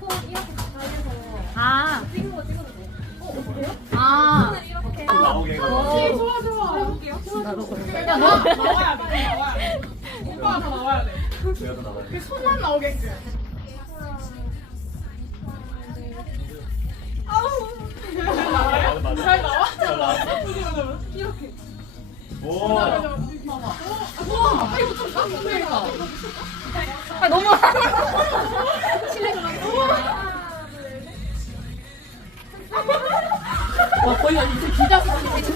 코 이렇게 가까이 해서 아, 찍은 거 찍어도 해볼게요. 야, 나 나와야 돼. 나와야 돼. 오빠가 다 나와야 돼. 돼. 손만 나오게끔. 맞아. 잘 나와? 잘 나왔어? 이렇게. 오. 아, 너무. 와, 거의 완전 기자 수준이네.